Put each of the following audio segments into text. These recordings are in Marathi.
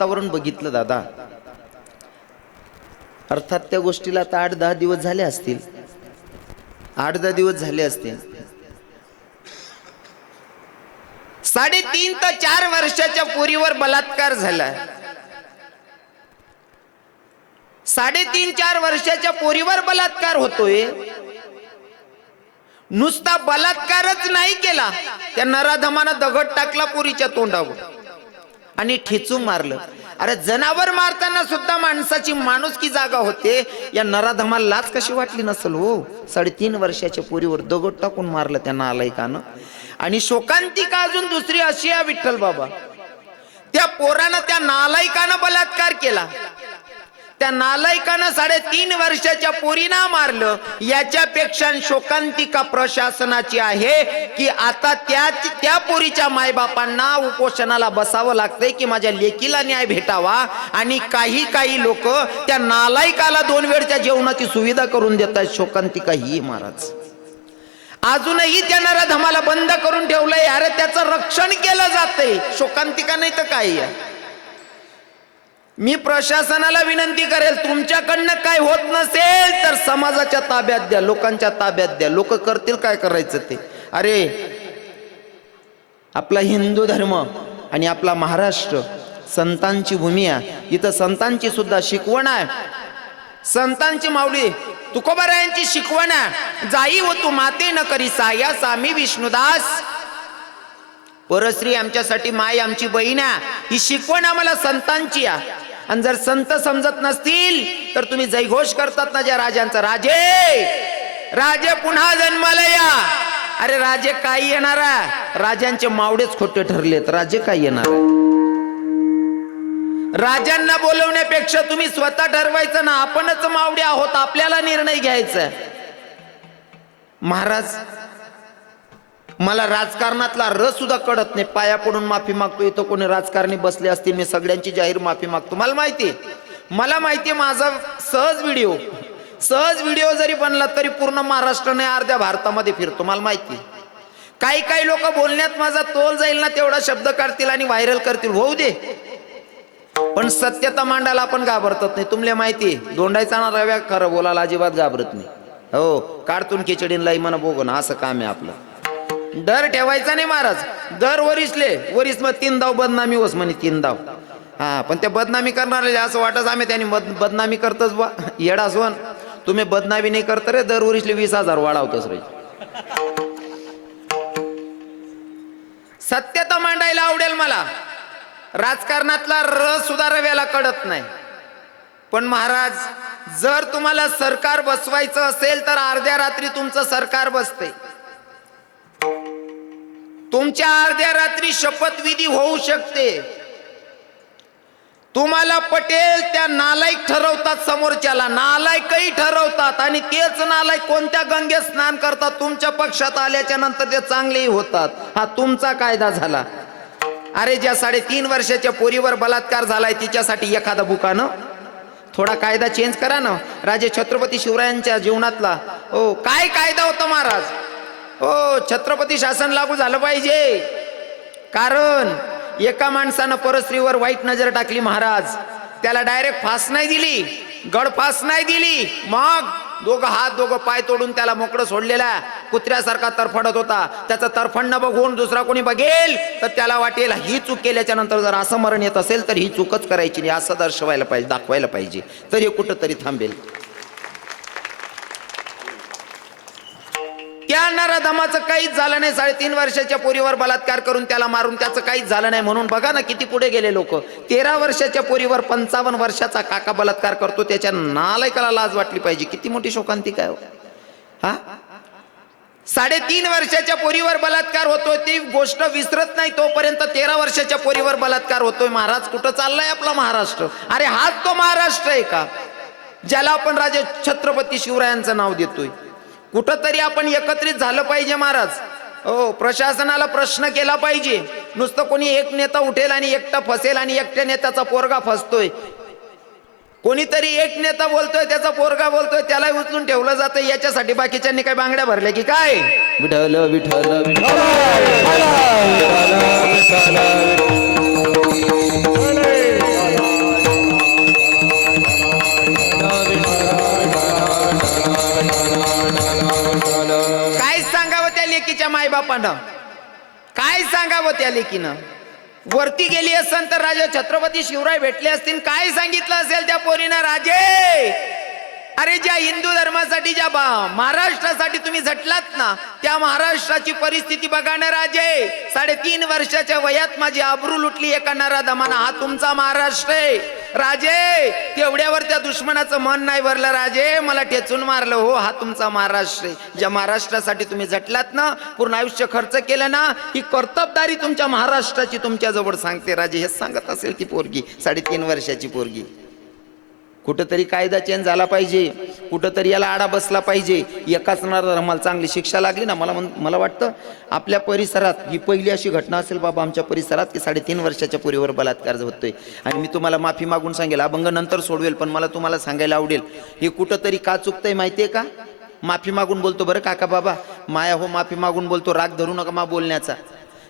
वातावरण बघितलं दादा, अर्थात त्या गोष्टीला आता 8-10 दिवस झाले असतील, 8-10 दिवस झाले असतील. 3.5 ते 4 वर्षाच्या पोरीवर बलात्कार झाला. 3.5-4 वर्षाच्या पोरीवर बलात्कार होतोय. नुसता बलात्कारच नाही केला, त्या नराधमानं दगड टाकला पोरीच्या तोंडावर आणि ठेचून मारलं. अरे जनावर मारताना सुद्धा माणसाची माणुसकी जागा होते, या नराधमाला लाज कशी वाटली नसेल हो. 3.5 वर्षाच्या पोरीवर दगड टाकून मारलं त्या नालायकानं. आणि शोकांतिका अजून दुसरी अशी आहे विठ्ठल बाबा, त्या पोरानं त्या नालायकानं बलात्कार केला. त्या नालायकानं 3.5 वर्षाच्या पोरीना मारलं. याच्यापेक्षा शोकांतिका प्रशासनाची आहे की आता त्या पोरीच्या मायबापांना उपोषणाला बसावं लागतंय की माझ्या लेकीला न्याय भेटावा. आणि काही लोक त्या नालायकाला 2 वेळच्या जेवणाची सुविधा करून देतात. शोकांतिका ही महाराज अजूनही त्या नराधमाला बंद करून ठेवलंय. अरे त्याचं रक्षण केलं जातंय, शोकांतिका नाही तर काय आहे. मी प्रशासनाला विनंती करेल, तुमच्याकडनं काय होत नसेल तर समाजाच्या ताब्यात द्या, लोकांच्या ताब्यात द्या. लोक करतील काय करायचं ते. अरे आपला हिंदू धर्म आणि आपला महाराष्ट्र संतांची भूमी आहे. इथं संतांची सुद्धा शिकवण आहे. संतांची माऊली तुकोबारायांची शिकवण आहे, जाई हो तू माते न करी साया सामी विष्णुदास. परश्री आमच्यासाठी माय आमची बहीण आहे, ही शिकवण आम्हाला संतांची आहे. आणि जर संत समजत नसतील तर तुम्ही जयघोष करतात ना ज्या राजांचा, राजे पुन्हा जन्माला या. अरे राजे काय येणार आहे, राजांचे मावडेच खोटे ठरलेत. राजे काय येणार आहे. राजांना बोलवण्यापेक्षा तुम्ही स्वतः ठरवायचं ना, आपणच मावडे आहोत, आपल्याला निर्णय घ्यायचा. महाराज मला राजकारणातला रस सुद्धा कळत नाही, पाया पडून माफी मागतो. इथं कोणी राजकारणी बसले असतील, मी सगळ्यांची जाहीर माफी मागतो. मला माहिती माझा सहज व्हिडिओ जरी बनला तरी पूर्ण महाराष्ट्र नाही अर्ध्या भारतामध्ये फिरतो. मला माहिती काही लोक बोलण्यात माझा तोल जाईल ना तेवढा शब्द काढतील आणि व्हायरल करतील, होऊ दे. पण सत्यता मांडायला आपण घाबरतात नाही. तुम्हाला माहिती दोंडायचा ना रव्या खरं बोलायला अजिबात घाबरत नाही. हो काढतून खिचडीन लाई म्हणा बघू ना, असं काम आहे आपलं. डर ठेवायचा नाही महाराज. दर वरीस मग 3 धाव बदनामी होस म्हणे 3 धाव. हा पण त्या बदनामी करणारे असं वाटत आम्ही त्यांनी बदनामी करतच बा. येडा सोन तुम्ही बदनामी नाही करत रे, दर वरीसले 20,000 वाढवतोस रे. सत्यता मांडायला आवडेल मला, राजकारणातला रस सुधारव्याला कळत नाही. पण महाराज जर तुम्हाला सरकार बसवायचं असेल तर अर्ध्या रात्री तुमचं सरकार बसते. तुमच्या अर्ध्या रात्री शपथविधी होऊ शकते. तुम्हाला पटेल त्या नालायक ठरवतात, समोरच्याला नालायकही ठरवतात. आणि तेच नालायक कोणत्या गंगेत स्नान करतात, तुमच्या पक्षात आल्याच्या नंतर ते चांगलेही होतात. हा तुमचा कायदा झाला. अरे ज्या 3.5 वर्षाच्या पोरीवर बलात्कार झालाय तिच्यासाठी एखादा बुकानं थोडा कायदा चेंज करा ना. राजे छत्रपती शिवरायांच्या जीवनातला हो काय कायदा होता महाराज. हो छत्रपती शासन लागू झालं पाहिजे. कारण एका माणसानं परस्त्रीवर वाईट नजर टाकली महाराज, त्याला डायरेक्ट फास नाही दिली, गडफास नाही दिली, मग दोघं हात दोघं पाय तोडून त्याला मोकळं सोडलेला. कुत्र्यासारखा तरफडत होता. त्याचं तरफडणं बघून दुसरा कोणी बघेल तर त्याला वाटेल ही चूक केल्याच्या नंतर जर असं मरण येत असेल तर ही चूकच करायची नाही, असं दर्शवायला पाहिजे, दाखवायला पाहिजे, तर हे कुठं तरी थांबेल. त्या नराधमाचं काहीच झालं नाही. 3.5 वर्षाच्या पोरीवर बलात्कार करून त्याला मारून त्याचं काहीच झालं नाही. म्हणून बघा ना किती पुढे गेले लोक. 13 वर्षाच्या पोरीवर 55 वर्षाचा काका बलात्कार करतो, त्याच्या नालायकाला लाज वाटली पाहिजे. किती मोठी शोकांतिका आहे हा. 3.5 वर्षाच्या पोरीवर बलात्कार होतोय, ती गोष्ट विसरत नाही तोपर्यंत 13 वर्षाच्या पोरीवर बलात्कार होतोय. महाराज कुठं चाललाय आपला महाराष्ट्र. अरे हाच तो महाराष्ट्र आहे का ज्याला आपण राजे छत्रपती शिवरायांचं नाव देतोय. कुठंतरी आपण एकत्रित झालं पाहिजे महाराज. हो प्रशासनाला प्रश्न केला पाहिजे. नुसतं कोणी एक नेता उठेल आणि एकटा फसेल आणि एकट्या नेत्याचा पोरगा फसतोय, कोणीतरी एक नेता बोलतोय त्याचा पोरगा बोलतोय त्याला उचलून ठेवलं जातं. याच्यासाठी बाकीच्यांनी काय बांगड्या भरल्या की काय. विठ्ठल विठ्ठल विठ्ठल बापानं. काय सांगावं त्या लेकीनं. वरती गेली असेल तर राजा छत्रपती शिवराय भेटले असतील, काय सांगितलं असेल त्या पोरीनं, राजे अरे ज्या हिंदू धर्मासाठी, ज्या महाराष्ट्रासाठी तुम्ही झटलात ना, त्या महाराष्ट्राची परिस्थिती बघा ना राजे. 3.5 वर्षाच्या वयात माझी आबरू लुटली एका नराधमाना. हा तुमचा महाराष्ट्र आहे राजे. तेवढ्यावर त्या दुश्मनाचं मन नाही भरलं राजे, मला ठेचून मारलं. हो, हा तुमचा महाराष्ट्र आहे. ज्या महाराष्ट्रासाठी तुम्ही झटलात ना, पूर्ण आयुष्य खर्च केलं ना, ही कर्तबदारी तुमच्या महाराष्ट्राची तुमच्या जवळ सांगते राजे. हे सांगत असेल ती पोरगी, 3.5 वर्षाची पोरगी. कुठंतरी कायदा चेंज झाला पाहिजे, कुठंतरी याला आडा बसला पाहिजे. एकाच नराधमाला चांगली शिक्षा लागली ना. मला वाटतं आपल्या परिसरात ही पहिली अशी घटना असेल बाबा आमच्या परिसरात की 3.5 वर्षाच्या पोरीवर बलात्कार होतोय. आणि मी तुम्हाला माफी मागून सांगेल, अभंग नंतर सोडवेल, पण मला तुम्हाला सांगायला आवडेल हे कुठंतरी का चुकतंय माहितीये का. माफी मागून बोलतो बरं काका बाबा, माया हो माफी मागून बोलतो, राग धरू नका मा बोलण्याचा.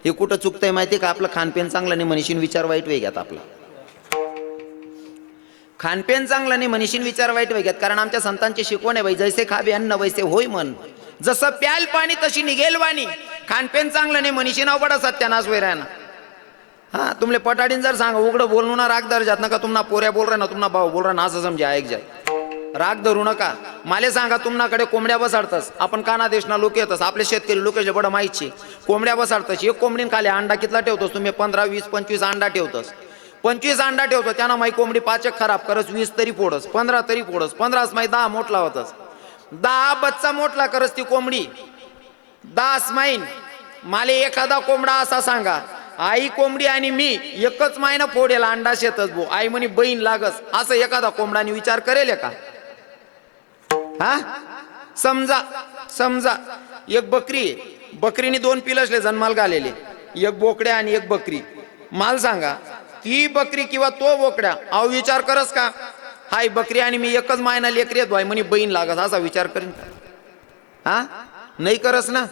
हे कुठं चुकतंय माहितीये का. आपलं खानपेन चांगलं नाही म्हणशीन विचार वाईट वेगळ्यात. आपला खानपेन चांगलं नाही म्हणशीन विचार वाईट वेगळ्यात. कारण आमच्या संतांची शिकवण आहे बाई, जैसे खावे अन्न वैसे होय मन. जसं प्याल पाणी तशी निघेल वाणी. खानपेन चांगलं नाही म्हणशीन अवघड सत्यानाश वैराना. हाँ तुमले पटाडीन जर सांगा उघडं बोलू ना, राग धर जात नका. तुम्हाला पोऱ्या बोल रहा ना, तुम्हाला भाऊ बोल रहा ना, असं समजा ऐक जाय. राग धरू नका. माले सांगा तुमनाकडे कोंबड्या बसाडतस, आपण काना देशना लोक येतस, आपले शेतकरी लोक बड माहिती कोंबड्या बसाडतस. एक कोंबडीन खाली अंडा कितला ठेवतोस तुम्ही? 15, 20, 25 अंडा ठेवतस. 25 अंडा ठेवतो त्यांना माई कोंबडी 5 खराब करस, 20 तरी फोडस, 15 तरी फोडस, 15 माई 10 मोठला होतस. 10 बच्चा मोठला करस ती कोंबडी. 10 माईन माले एखादा कोंबडा असा सांगा, आई कोंबडी आणि मी एकच मायनं फोडेल अंडा शेतच भो, आई म्हणे बहीण लागस, असं एखादा कोंबडाने विचार करेल का? हा समजा एक बकरी आहे, बकरीने 2 पिलसले जन्माला घालेले, एक बोकड्या आणि एक बकरी. माल सांगा ती बकरी किंवा तो बोकड्या अहो विचार करस का हाय बकरी आणि मी एकच मायना लेकरी आहेत म्हणे बहीण लागस, असा विचार करीन का? हा नाही करस ना.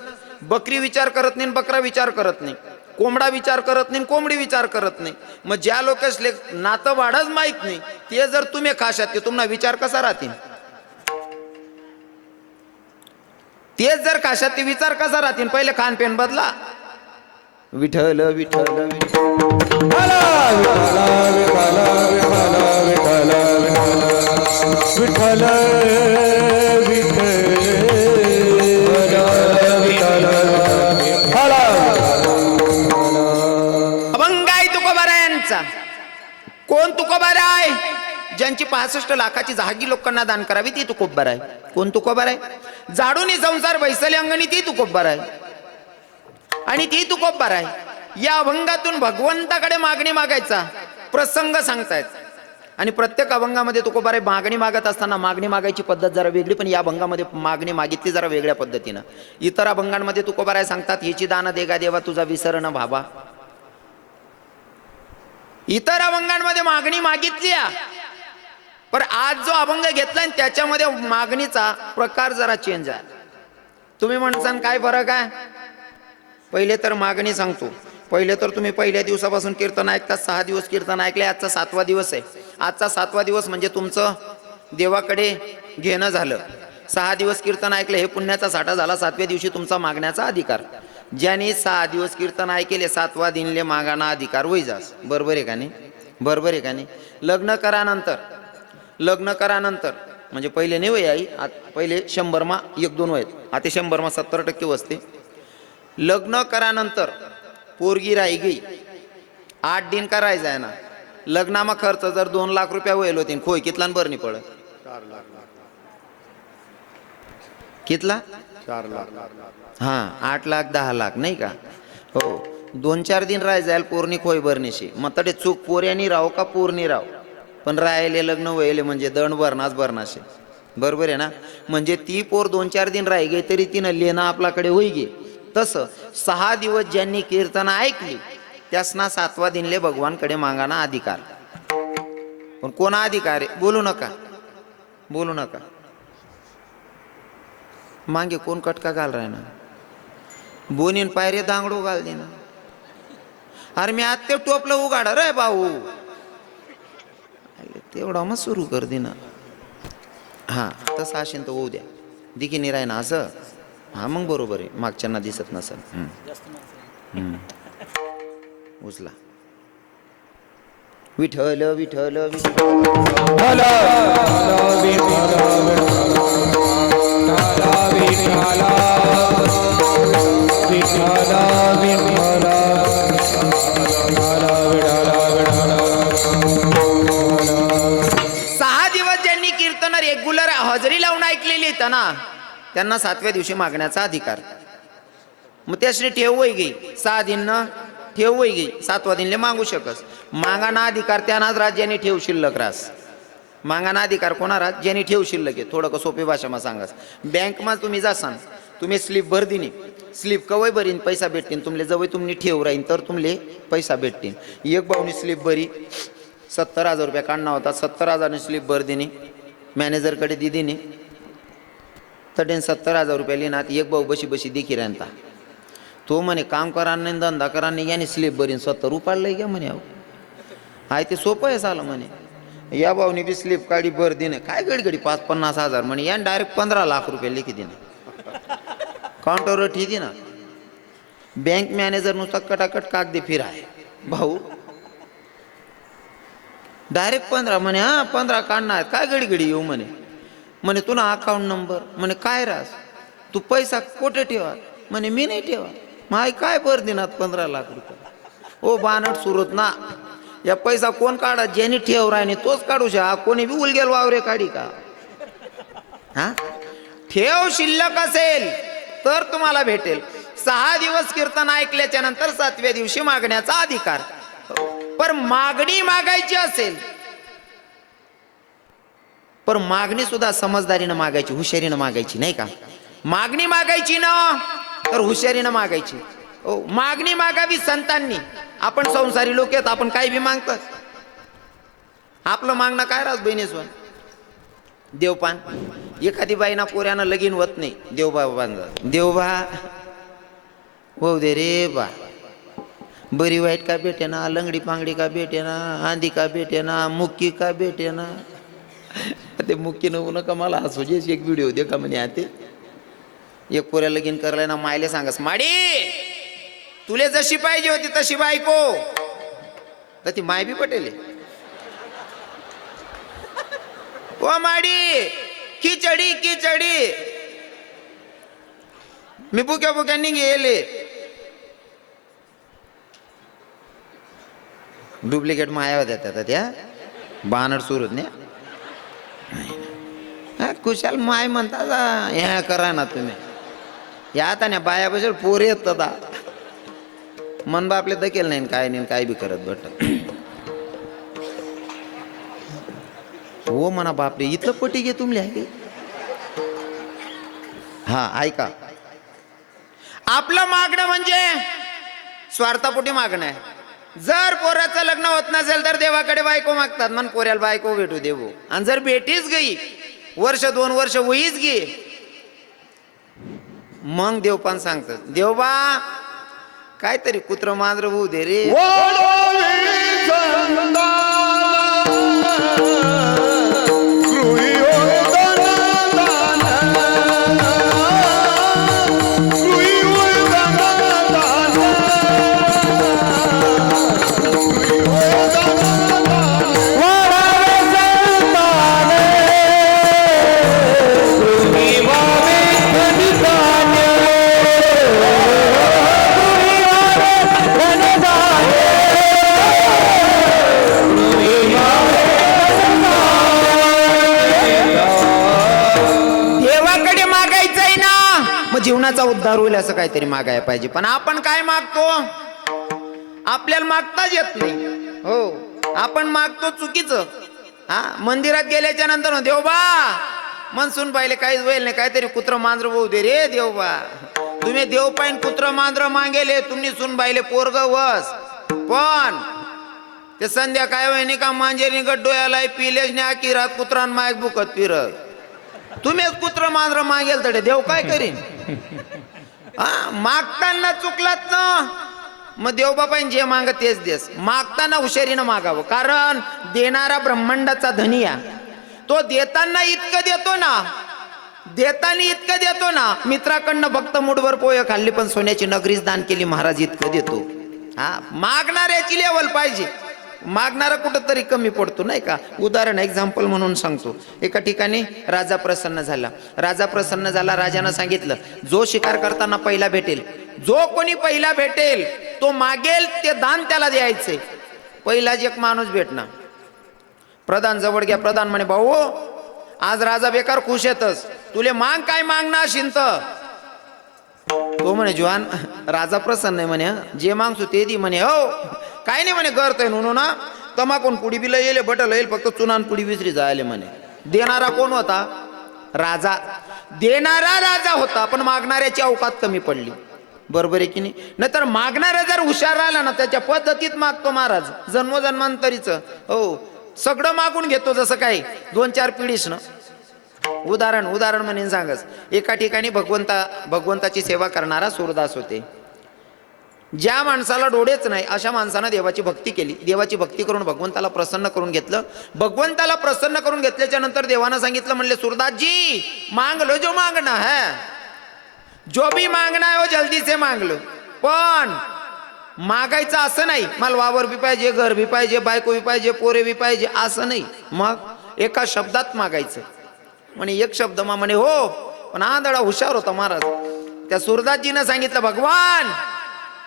बकरी विचार करत नाही, बकरा विचार करत नाही, कोंबडा विचार करत नाही, कोंबडी विचार करत नाही. मग ज्या लोकसले नातं वाढच माहित नाही ते जर तुम्ही खाशात ते तुम्हाला विचार कसा राहतील? तेच जर खाशात ते विचार कसा राहतील? पहिले खानपेन बदला. विठ्ठल विठ्ठल विठ्ठल विठ्ठल अभंग आहे तुकोबारायांचा. कोण तुकोबारा आहे? ज्यांची 65 लाखाची जहागी लोकांना दान करावी ती तुकोबार आहे. कोण तुकोबार आहे? जाडूनी संसार बैसले अंगणी ती तुकोबार आहे. आणि ती तुकोबार आहे. या अभंगातून भगवंताकडे मागणी मागायचा प्रसंग सांगतायत. आणि प्रत्येक अभंगामध्ये तुकोबार आहे. मागणी मागत असताना मागणी मागायची पद्धत जरा वेगळी, पण या अभंगामध्ये मागणी मागितली जरा वेगळ्या पद्धतीनं. इतर अभंगांमध्ये तुकोबार आहे सांगतात हिची दान देगा देवा तुझा विसर न भावा. इतर अभंगांमध्ये मागणी मागितली, पण आज जो अभंग घेतलाय त्याच्यामध्ये मागणीचा प्रकार जरा चेंज आहे. तुम्ही म्हणसान काय फरक आहे? पहिले तर मागणी सांगतो. पहिले तर तुम्ही पहिल्या दिवसापासून कीर्तन ऐकता, 6 दिवस कीर्तन ऐकले, आजचा 7वा दिवस आहे. आजचा 7वा दिवस म्हणजे तुमचं देवाकडे घेणं झालं. 6 दिवस कीर्तन ऐकलं हे पुण्याचा साठा झाला. 7व्या दिवशी तुमचा मागण्याचा अधिकार. ज्याने 6 दिवस कीर्तन ऐकले 7वा दिनले मागाना अधिकार होई जास. बरोबर आहे का नाही? बरोबर आहे का नाही? लग्न करानंतर म्हणजे पहिले नाही वय आई, पहिले 100 मा 1-2 वय, आता 100 मा 70% वसते. लग्न करानंतर पोरगी राही गई 8 दिन करायचं आहे ना. लग्नामा खर्च जर 2 लाख रुपया होईल होती, खोय कितला बरं नाही पडत? 4 लाख कितला? 4 लाख. हा 8 लाख 10 लाख नाही का? हो 2-4 दिन राह जाईल पोरणी खोय बरणीशी. मग तडे चूक पोऱ्यानी राव का पोरणी राव, पण राहिले लग्न व्हायले म्हणजे दंड भरणाशे. बरोबर आहे ना? म्हणजे ती पोर 2-4 दिन राही गे तरी तिनं लेणं आपल्याकडे होई गे. तसं 6 दिवस ज्यांनी कीर्तन ऐकली त्यासना 7वा दिनले भगवानकडे मागाना अधिकार. पण कोणा अधिकार आहे? बोलू नका. मागे कोण कटका घाल राय ना, बोनीन पायरे दांगडो घाल दे ना. अरे मी आज ते टोपलं उघाड रे भाऊ, तेवढा मग सुरू कर दे ना. हा तसं असेल तर होऊ द्या, दिकी नाही राय ना असं. हा मग बरोबर आहे, मागच्यांना दिसत नसेल. उचला. विठ्ठल विठ्ठल विठ्ठल रेग्युलर हजेरी लावून ऐकलेली आहेत ना, त्यांना 7व्या दिवशी मागण्याचा अधिकार. मग त्याशी ठेव वय गे 6 दिन ठेव वय गे 7व्या दिनले मागू शकस. मागाना अधिकार त्यांनाच राज्याने ठेव शिल्लक रास. मागाना अधिकार कोणा राज ज्यांनी ठेव शिल्लक आहे. थोडं का सोपी भाषाમાં सांगास. बँकमा तुम्ही जासान, तुम्ही स्लिप भर दिनी, स्लिप कवय भरीन पैसा भेटतीन तुमले. जवळ तुम्ही ठेव राहीन तर तुमले पैसा भेटतीन. एक भाऊनी स्लिप भरी 70,000 रुपये काढणं होता. 70,000 स्लिप भर दिनी, मॅनेजरकडे दिदीने तडेन 70,000 रुपये लिहिणार. एक भाऊ बशी बशी देखी राहता. तो म्हणे काम करा नाही धंदा करा नाही याने स्लिप भरीन 70 उपाडलं घ्या म्हणे. अहो आहे ते सोपं आहे झालं म्हणे. या भाऊनी बी स्लिप काढी भर दिने. काय घडी 5-50 हजार म्हणे. याने डायरेक्ट 15 लाख रुपये लिखी दिने. काउंटरवर ठेवी ना. बँक मॅनेजर नुसता कटाकट कागदी फिर आहे. भाऊ डायरेक्ट 15 म्हणे. हा 15 काढणार. काय घडी येऊ म्हणे. म्हणे तुला अकाउंट नंबर. म्हणे काय रास तू पैसा कोठे ठेवा. म्हणे मी नाही ठेवा. माय काय भर देणार 15 लाख रुपये. ओ बानट सुरत ना. या पैसा कोण काढा ज्यांनी ठेव राहिने तोच काढू शा. कोणी बी उलगेल वावरे काढी का. हा ठेव शिल्लक असेल तर तुम्हाला भेटेल. 6 दिवस कीर्तन ऐकल्याच्या नंतर 7व्या दिवशी मागण्याचा अधिकार. पर मागणी मागायची असेल पर मागणी सुद्धा समजदारीनं मागायची, हुशारीनं मागायची नाही का. मागणी मागायची ना तर हुशारीनं मागायची. हो मागणी मागावी संतांनी. आपण संसारी लोक आहेत, आपण काही बी मागतात. आपलं मागणं काय राहत बहिणीसवन. देवपान. एखादी बाईना पोऱ्यानं लगीन होत नाही. देवबा बांधा देवबा हो दे रे बा. बरी वाईट का भेटे ना, लंगडी पांगडी का भेटे ना, आंधी का भेटे ना, मुक्की का भेटे ना. ते मुक्की नवू नका मला हसू जे. एक व्हिडिओ दे का म्हणे. आते एक पोऱ्या लगीन करायला ना मायले सांगस माडी तुले जशी पाहिजे होती तशी बायको. तर ती माय बी पटेल. ओ माडी खिचडी खिचडी मी बुक्या बुक्यांनी गेले. डुप्लिकेट माया होत्या त्या बानड सुरत ने. कुशाल माय म्हणता ह्या करा ना तुम्ही. या आता ना बाया बसेल पोर येत मन बापले दकेल नाही काय बी करत बट. हो म्हणा बापरे इथलं पटी घे तुमले आहे. हा ऐका. आपलं मागणं म्हणजे स्वार्थापोटी मागणं आहे. जर पोराचं लग्न होत नसेल तर देवाकडे बायको मागतात. मन पोऱ्याला बायको भेटू देऊ. आणि जर भेटीच गई 1-2 वर्ष होईच गे मग देवपान सांगतात. देवबा काहीतरी कुत्र मांजर होऊ दे रे. जीवनाचा उद्धार होईल असं काहीतरी मागायला पाहिजे. पण आपण काय मागतो आपल्याला मागताच येत नाही. हो आपण मागतो चुकीचं. हा मंदिरात गेल्याच्या नंतर देवबा मनसून पाहिले काहीच होईल नाही. काहीतरी कुत्र मांजर होऊ दे रे देवबा. तुम्ही देव पाहिन कुत्र मांजर मागेले तुम्ही सुन बाईले पोरग वस. पण ते संध्याकाळी वहिनी का मांजेरी गड्डोयाला पिलेच नाही आखी रात कुत्रान मायक बुकत फिरत. तुम्हीच कुत्र मांजर मागेल तडे देव काय करीन. हा मागताना चुकलात ना मग देव बापाने जे माग तेच देस. मागताना हुशारीनं मागावं. कारण देणारा ब्रह्मांडाचा धनी आहे. तो देताना इतकं देतो ना देताना इतकं देतो ना, मित्राकडनं फक्त मुठभर पोहे खाल्ली पण सोन्याची नगरीच दान केली महाराज इतकं देतो. हा, मागणाऱ्याची लेवल पाहिजे. मागणारा कुठंतरी कमी पडतो नाही का. उदाहरण एक्झाम्पल म्हणून सांगतो. एका ठिकाणी राजा प्रसन्न झाला. राजा प्रसन्न झाला, राजानं सांगितलं जो शिकार करताना पहिला भेटेल, जो कोणी पहिला भेटेल तो मागेल ते दान त्याला द्यायचंय. पहिलाच एक माणूस भेटणार. प्रधान जवळ घ्या. प्रधान म्हणे भाऊ आज राजा बेकार खुश येतस, तुले मांग काय मागणार शिंत. तो म्हणे जुवान राजा प्रसन्न आहे म्हणे, जे मागतो ते दी म्हणे. हो काय नाही म्हणे, करतोय म्हणून ना तमाकून पुडी बिल येईल बटल येईल फक्त चुनान पुडी विसरी जायले म्हणे. देणारा कोण होता? राजा. देणारा राजा होता पण मागणाऱ्याची अवकात कमी पडली. बरोबर आहे की नाही. नाहीतर मागणारा जर हुशार राहिला ना त्याच्या पद्धतीत मागतो महाराज जन्मोजन्मांतरीच. हो सगळं मागून घेतो जसं काही 2-4 पिढीस ना. उदाहरण म्हणून सांगस. एका ठिकाणी भगवंताची सेवा करणारा सूरदास होते. ज्या माणसाला डोळेच नाही अशा माणसानं देवाची भक्ती केली. देवाची भक्ती करून भगवंताला प्रसन्न करून घेतलं. भगवंताला प्रसन्न करून घेतल्याच्या नंतर देवानं सांगितलं, म्हणले सूरदासजी मांग लो जो मांगना है, जो भी मांगना है वो जल्दी से मांग लो. पण मागायचं असं नाही मला वावर बी पाहिजे, घर बी पाहिजे, बायको बी पाहिजे, पोरे बी पाहिजे असं नाही. मग एका शब्दात मागायचं. म्हणे एक शब्द म्हणे हो. पण आंधळा हुशार होता महाराज. त्या सूरदासजीनं सांगितलं भगवान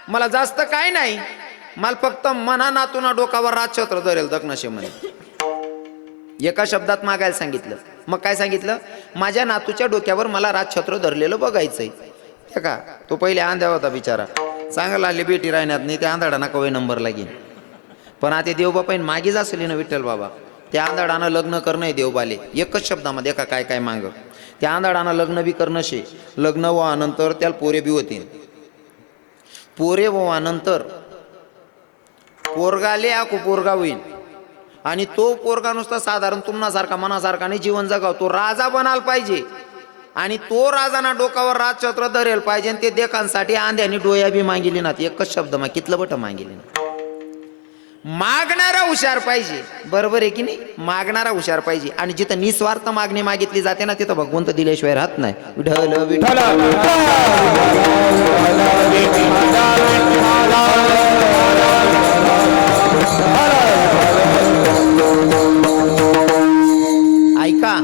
मला जास्त काय नाही, मला फक्त मना नातूना डोकावर राजछत्र धरेल दक्नशे म्हणे. एका शब्दात मागायला सांगितलं. मग काय सांगितलं? माझ्या नातूच्या डोक्यावर मला राजछत्र धरलेलं बघायचंय. हे का तो पहिले आंध्या होता बिचारा, चांगला आले बेटी राहण्यात नाही. त्या आंधळा ना कवय नंबर लागेल. पण आता देवबापाईन मागीच असली ना विठ्ठल बाबा, त्या आंधळानं लग्न करणं आहे देवबाले. एकच शब्दामध्ये का काय काय माग. त्या आंधळानं लग्न बी करणं शे. लग्न व्हानंतर त्याला पोरे बी होतील. पोरे व्हानंतर पोरगाले आकू पोरगा होईल. आणि तो पोरगा नुसता साधारण तुम्हासारखा मनासारखा नाही जीवन जगाव. तो राजा बनायला पाहिजे. आणि तो राजाना डोकावर राजछत्र धरेल पाहिजे. आणि ते देखांसाठी आंध्यानी डोया बी मागिली ना. एकच शब्द मग कितलं बट मागिली ना. मागणारा हुशार पाहिजे. बरोबर आहे की नाही. मागणारा हुशार पाहिजे. आणि जिथं निस्वार्थ मागणी मागितली जाते ना तिथं भगवंत दिल्याशिवाय राहत नाही. विठ्ठल विठ्ठल ऐका,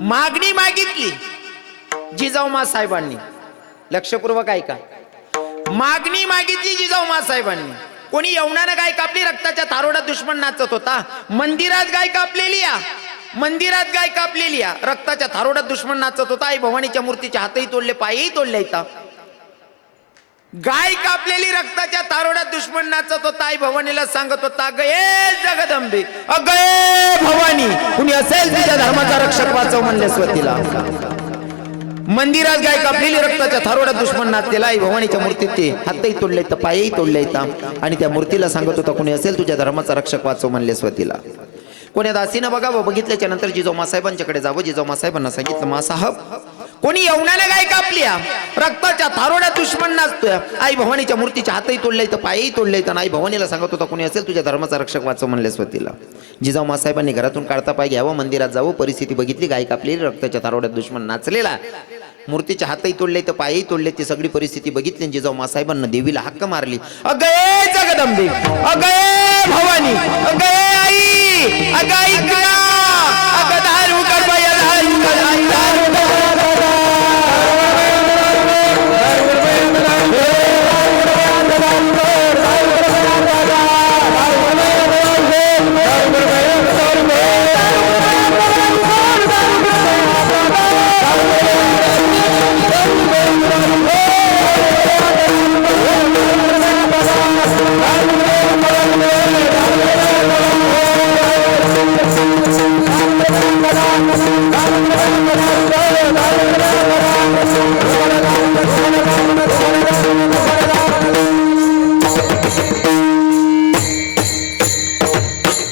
मागणी मागितली जिजाऊ साहेबांनी. लक्षपूर्वक ऐका. मागणी मागितली जिजाऊ साहेबांनी. कोणी यवनानं गाय कापली, रक्ताच्या थारोड्यात दुश्मन नाचत होता. मंदिरात गाय कापलेली या, मंदिरात गाय कापलेली या, रक्ताच्या थारोड्यात दुश्मन नाचत होता. आई भवानीच्या मूर्तीचे हातही तोडले, पायही तोडले. गाय कापलेली, रक्ताच्या थारोड्यात दुश्मन नाचत होता. आई भवानीला सांगत होता गये जगदंबे, अगये भवानी, कुणी असेल तुझ्या धर्माचा रक्षक वाचव म्हणले स्वतीला. मंदिरात गाय कापलेली, रक्ताच्या थारोड्यात दुश्मन नाचलेला. आई भवानीच्या मूर्तीत ते हातही तोडले, पायही तोडले. आणि त्या मूर्तीला सांगत होता कुणी असेल तुझ्या धर्माचा रक्षक वाचव म्हणले स्वतीला. कोणी दासीनं बघावं. बघितल्याच्या नंतर जिजाऊ मासाहेबांच्याकडे जावं. जिजाऊ मासाहेबांना सांगितलं मासाहेब कोणी यवनाने गाय कापल्या, रक्ताच्या थारोड्यात दुश्मन नाचतोय. आई भवानीच्या मूर्तीच्या हातही तोडले, पायही तोडले. आई भवानीला सांगत होता कोणी असेल तुझ्या धर्माचा रक्षक वाचव म्हणले स्वतीला. जिजाऊ मासाहेबांनी घरातून काढता पाय घ्यावं, मंदिरात जावं. परिस्थिती बघितली. गाय कापलेली, रक्ताच्या थारोड्यात दुश्मन नाचलेला, मूर्तीच्या हातही तोडले तर पायही तोडले. ती सगळी परिस्थिती बघितली. जिजाऊ मासाहेबांना देवीला हक्क मारली. अगये जगदंबे, अगये भवानी, अगये आई, अगई दारू कर बाया, दारू कर, दारू कर.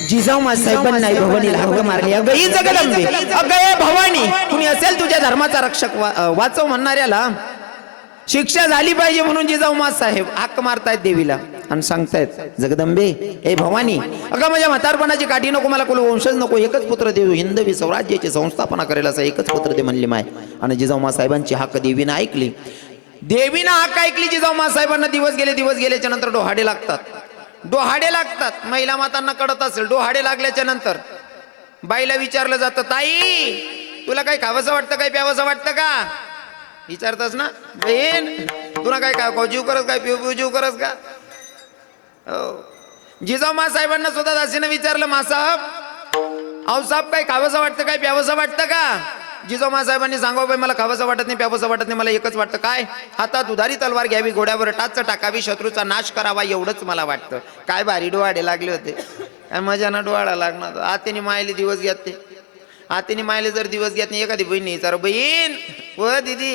जिजाऊ साहेबांना भवानीला हक्क मारली. अगई जगदंबे, अगये भवानी, कुणी असेल तुझ्या धर्माचा रक्षक वाचव म्हणणाऱ्याला शिक्षा झाली पाहिजे म्हणून जिजाऊ साहेब हक्क मारतायत देवीला. आणि सांगतायत जगदंबे ए भवानी, अगं माझ्या म्हातारपणाची काठी नको, मला कुल वंशज नको, एकच पुत्र देऊ, हिंदवी स्वराज्याची संस्थापना करेल असं एकच पुत्र दे म्हणली माय. आणि जिजाऊ साहेबांची हाक देवीनं ऐकली. देवीनं हाक ऐकली जिजाऊ साहेबांना. दिवस गेल्याच्या नंतर डोहाडे लागतात. डोहाडे लागतात. महिला मातांना कळत असेल. डोहाडे लागल्याच्या नंतर बाईला विचारलं जातं, ताई तुला काही खावंसं वाटतं, काही प्यावंसं वाटतं का? विचारतस ना बहीण, तुला काय काय जीव करस काय, पिऊ जीव करस का? हो. जिजाऊ साहेबांना सुद्धा दासीनं विचारलं, मासाहेब अहो साहेब काही खावंसं वाटतं, काही प्यावंसं वाटतं का? जिजाऊ साहेबांनी सांगावं, बाई मला खावंसं वाटत नाही, प्यावंसं वाटत नाही, मला एकच वाटतं, काय? हातात उधारी तलवार घ्यावी, घोड्यावर टाच टाकावी, शत्रूचा नाश करावा, एवढंच मला वाटतं. काय भारी डोहाडे लागले होते. काय मजाना डोहाडा लागणार. आतेने मायले दिवस घेत, ते आतेने मायले जर दिवस घेत नाही, एखादी बहीण विचार, बहीण व दिदी